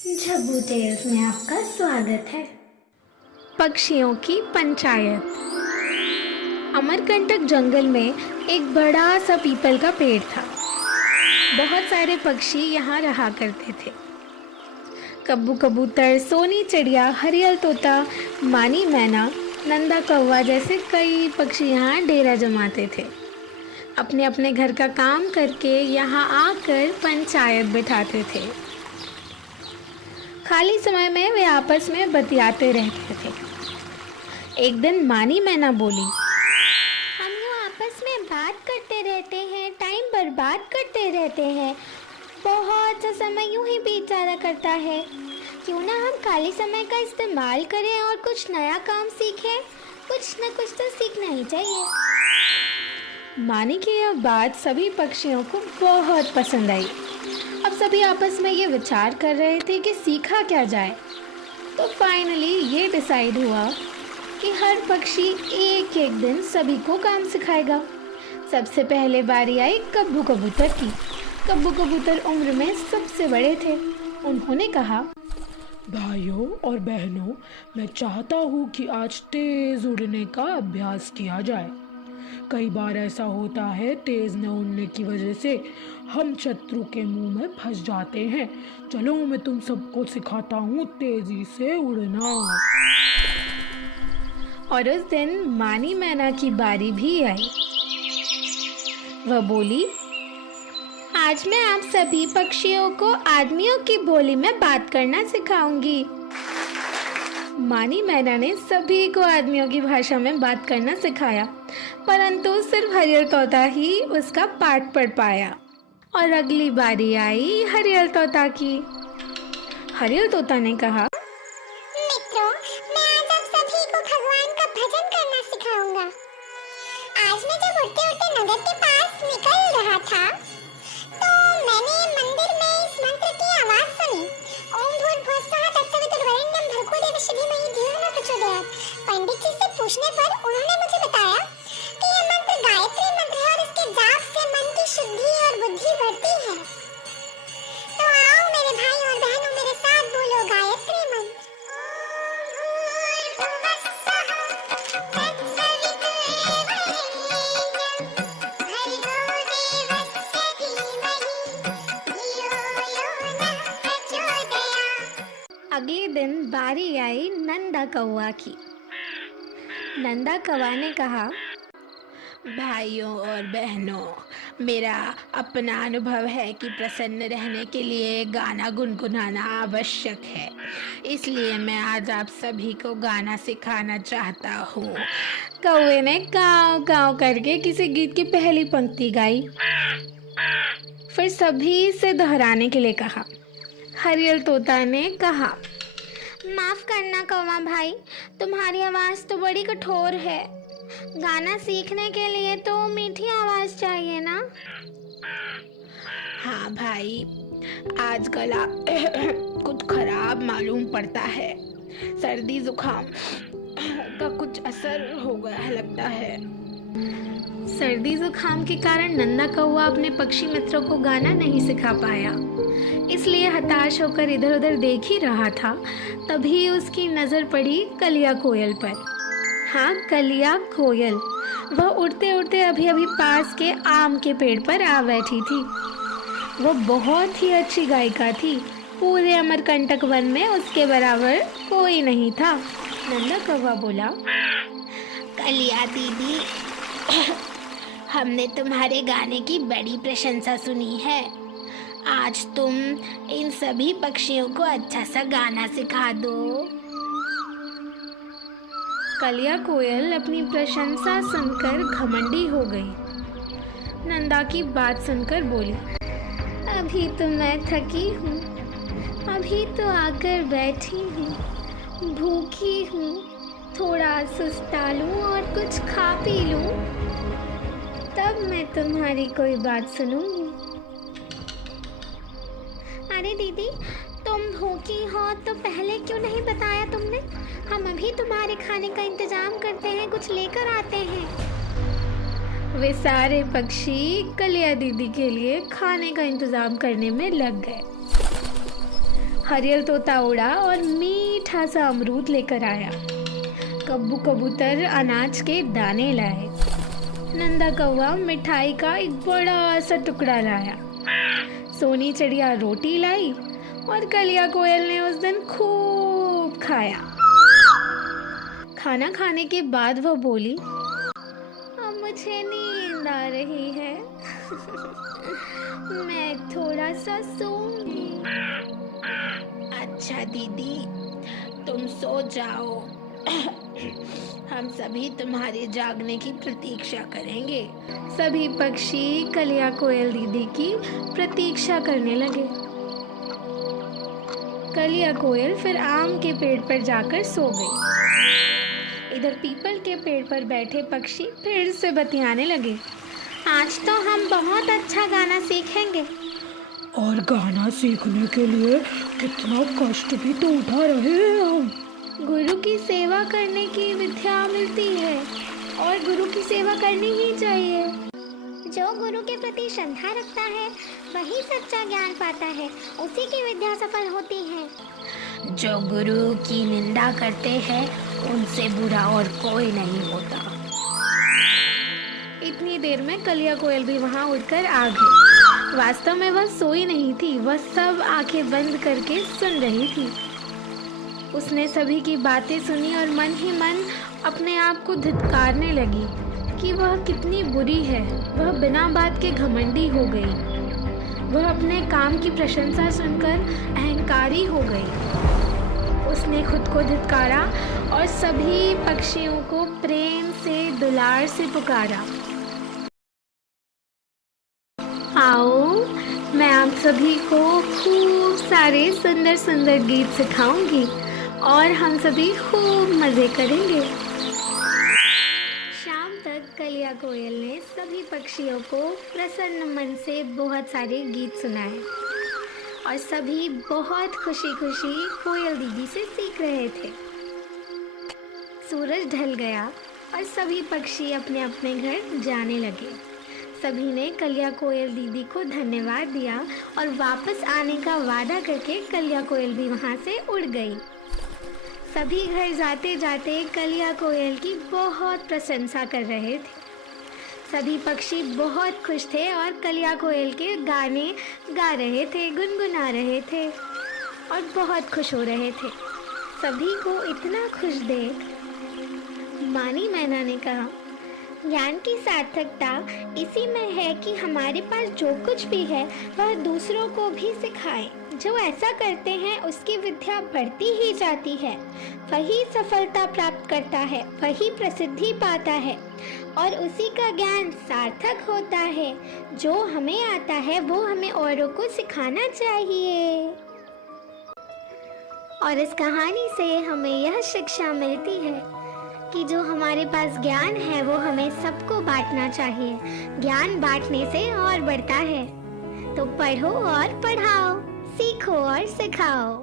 Jhabbu tales में आपका स्वागत है। पक्षियों की पंचायत। अमरकंटक जंगल में एक बड़ा सा पीपल का पेड़ था। बहुत सारे पक्षी यहाँ रहा करते थे। कब्बू कबूतर, सोनी चिड़िया, हरियल तोता, मानी मैना, नंदा कौवा जैसे कई पक्षी यहाँ डेरा जमाते थे। अपने अपने घर का काम करके यहाँ आकर पंचायत बिठाते थे। खाली समय में वे आपस में बतियाते रहते थे। एक दिन मानी मैना बोली, हम लोग आपस में बात करते रहते हैं, टाइम बर्बाद करते रहते हैं, बहुत सा समय यूं ही बीत जाया करता है। क्यों ना हम खाली समय का इस्तेमाल करें और कुछ नया काम सीखें। कुछ न कुछ तो सीखना ही चाहिए। मानी की यह बात सभी पक्षियों को बहुत पसंद आई। अब सभी आपस में ये विचार कर रहे थे कि सीखा क्या जाए। तो फाइनली ये डिसाइड हुआ कि हर पक्षी एक एक दिन सभी को काम सिखाएगा। सबसे पहले बारी आई कब्बू कबूतर की। कब्बू कबूतर उम्र में सबसे बड़े थे। उन्होंने कहा, भाइयों और बहनों, मैं चाहता हूँ कि आज तेज उड़ने का अभ्यास किया जाए। कई बार ऐसा होता है, तेज न उड़ने की वजह से हम शत्रु के मुंह में फंस जाते हैं। चलो मैं तुम सबको सिखाता हूँ तेजी से उड़ना। और उस दिन मानी मैना की बारी भी आई। वह बोली, आज मैं आप सभी पक्षियों को आदमियों की बोली में बात करना सिखाऊंगी। मानी मैना ने सभी को आदमियों की भाषा में बात करना सिखाया, परंतु सिर्फ हरियल तोता ही उसका पाठ पढ़ पाया। और अगली बारी आई हरियल तोता की। हरियल तोता ने कहा, मित्रों, मैं आज आप सभी को भगवान का भजन करना सिखाऊंगा। आज मैं जब उड़ते उड़ते नगर के पास निकल रहा था, तो मैंने मंदिर में इस मंत्र की आवाज सुनी। ओम भूर्भुवस्सुः तत्सवितुर्वरेण्यं भर्गो देवस्य धीमहि धियो यो नः प्रचोदयात्। पंडित जी से पूछने पर उन्होंने मुझे बताया कि यह मंत्र गायत्री मंत्र है और इसके जाप से मन की शुद्धि और बुद्धि बढ़ती है। तो आओ मेरे भाई और बहनों, मेरे साथ बोलो गायत्री मंत्र। ओम भूर्भुवस्सुः अगले दिन बारी आई नंदा कौवा की। नंदा कौवा ने कहा, भाइयों और बहनों, मेरा अपना अनुभव है कि प्रसन्न रहने के लिए गाना गुनगुनाना आवश्यक है। इसलिए मैं आज आप सभी को गाना सिखाना चाहता हूँ। कौवे ने काव काव करके किसी गीत की पहली पंक्ति गाई। फिर सभी से दोहराने के लिए कहा। हरियल तोता ने कहा, माफ करना कौवा भाई, तुम्हारी आवाज तो बड़ी कठोर है। गाना सीखने के लिए तो मीठी आवाज चाहिए ना। हाँ भाई, आज गला कुछ खराब मालूम पड़ता है। सर्दी जुकाम का कुछ असर हो गया लगता है। सर्दी जुकाम के कारण नंदा कौवा अपने पक्षी मित्रों को गाना नहीं सिखा पाया, इसलिए हताश होकर इधर उधर देख ही रहा था। तभी उसकी नज़र पड़ी कलिया कोयल पर। हाँ, कलिया कोयल। वह उड़ते उड़ते अभी अभी पास के आम के पेड़ पर आ बैठी थी। वह बहुत ही अच्छी गायिका थी। पूरे अमरकंटक वन में उसके बराबर कोई नहीं था। नंदा कौवा बोला, कलिया दीदी, हमने तुम्हारे गाने की बड़ी प्रशंसा सुनी है। आज तुम इन सभी पक्षियों को अच्छा सा गाना सिखा दो। कलिया कोयल अपनी प्रशंसा सुनकर घमंडी हो गई। नंदा की बात सुनकर बोली, अभी तो मैं थकी हूँ, अभी तो आकर बैठी हूँ, भूखी हूँ, थोड़ा सुस्ता लूँ और कुछ खा पी लूँ, तब मैं तुम्हारी कोई बात सुनूंगी। अरे दीदी, तुम भूखी हो तो पहले क्यों नहीं बताया तुमने? हम अभी तुम्हारे खाने का इंतजाम करते हैं, कुछ लेकर आते हैं। वे सारे पक्षी कलिया दीदी के लिए खाने का इंतजाम करने में लग गए। हरियल तोता उड़ा और मीठा सा अमरूद लेकर आया। कब्बू कबूतर अनाज के दाने लाए। नंदा कौवा मिठाई का एक बड़ा सा टुकड़ा लाया। सोनी चिड़िया रोटी लाई और कलिया कोयल ने उस दिन खूब खाया। खाना खाने के बाद वह बोली, अब मुझे नींद आ रही है। मैं थोड़ा सा सोऊंगी। अच्छा दीदी, तुम सो जाओ। हम सभी तुम्हारे जागने की प्रतीक्षा करेंगे। सभी पक्षी कलिया कोयल दीदी की प्रतीक्षा करने लगे। कलिया कोयल फिर आम के पेड़ पर जाकर सो गई। इधर पीपल के पेड़ पर बैठे पक्षी फिर से बतियाने लगे। आज तो हम बहुत अच्छा गाना सीखेंगे। और गाना सीखने के लिए कितना कष्ट भी तो उठा रहे हैं हम। गुरु की सेवा करने की विद्या मिलती है और गुरु की सेवा करनी ही चाहिए। जो गुरु के प्रति श्रद्धा रखता है वही सच्चा ज्ञान पाता है, उसी की विद्या सफल होती है। जो गुरु की निंदा करते हैं उनसे बुरा और कोई नहीं होता। इतनी देर में कलिया कोयल भी वहां उठकर आ गई। वास्तव में वह सोई नहीं थी, वह सब आंखें बंद करके सुन रही थी। उसने सभी की बातें सुनी और मन ही मन अपने आप को धिक्कारने लगी कि वह कितनी बुरी है। वह बिना बात के घमंडी हो गई। वह अपने काम की प्रशंसा सुनकर अहंकारी हो गई। उसने खुद को धिक्कारा और सभी पक्षियों को प्रेम से दुलार से पुकारा, आओ मैं आप सभी को खूब सारे सुंदर सुंदर गीत सिखाऊंगी और हम सभी खूब मज़े करेंगे। शाम तक कलिया कोयल ने सभी पक्षियों को प्रसन्न मन से बहुत सारे गीत सुनाए और सभी बहुत खुशी खुशी कोयल दीदी से सीख रहे थे। सूरज ढल गया और सभी पक्षी अपने अपने घर जाने लगे। सभी ने कलिया कोयल दीदी को धन्यवाद दिया और वापस आने का वादा करके कलिया कोयल भी वहाँ से उड़ गई। सभी घर जाते जाते कलिया कोयल की बहुत प्रशंसा कर रहे थे। सभी पक्षी बहुत खुश थे और कलिया कोयल के गाने गा रहे थे, गुनगुना रहे थे और बहुत खुश हो रहे थे। सभी को इतना खुश देख मानी मैना ने कहा, ज्ञान की सार्थकता इसी में है कि हमारे पास जो कुछ भी है वह दूसरों को भी सिखाएं। जो ऐसा करते हैं उसकी विद्या बढ़ती ही जाती है। वही सफलता प्राप्त करता है, वही प्रसिद्धि पाता है और उसी का ज्ञान सार्थक होता है। जो हमें आता है वो हमें औरों को सिखाना चाहिए। और इस कहानी से हमें यह शिक्षा मिलती है कि जो हमारे पास ज्ञान है वो हमें सबको बांटना चाहिए। ज्ञान बांटने से और बढ़ता है। तो पढ़ो और पढ़ाओ, सीखो और सिखाओ।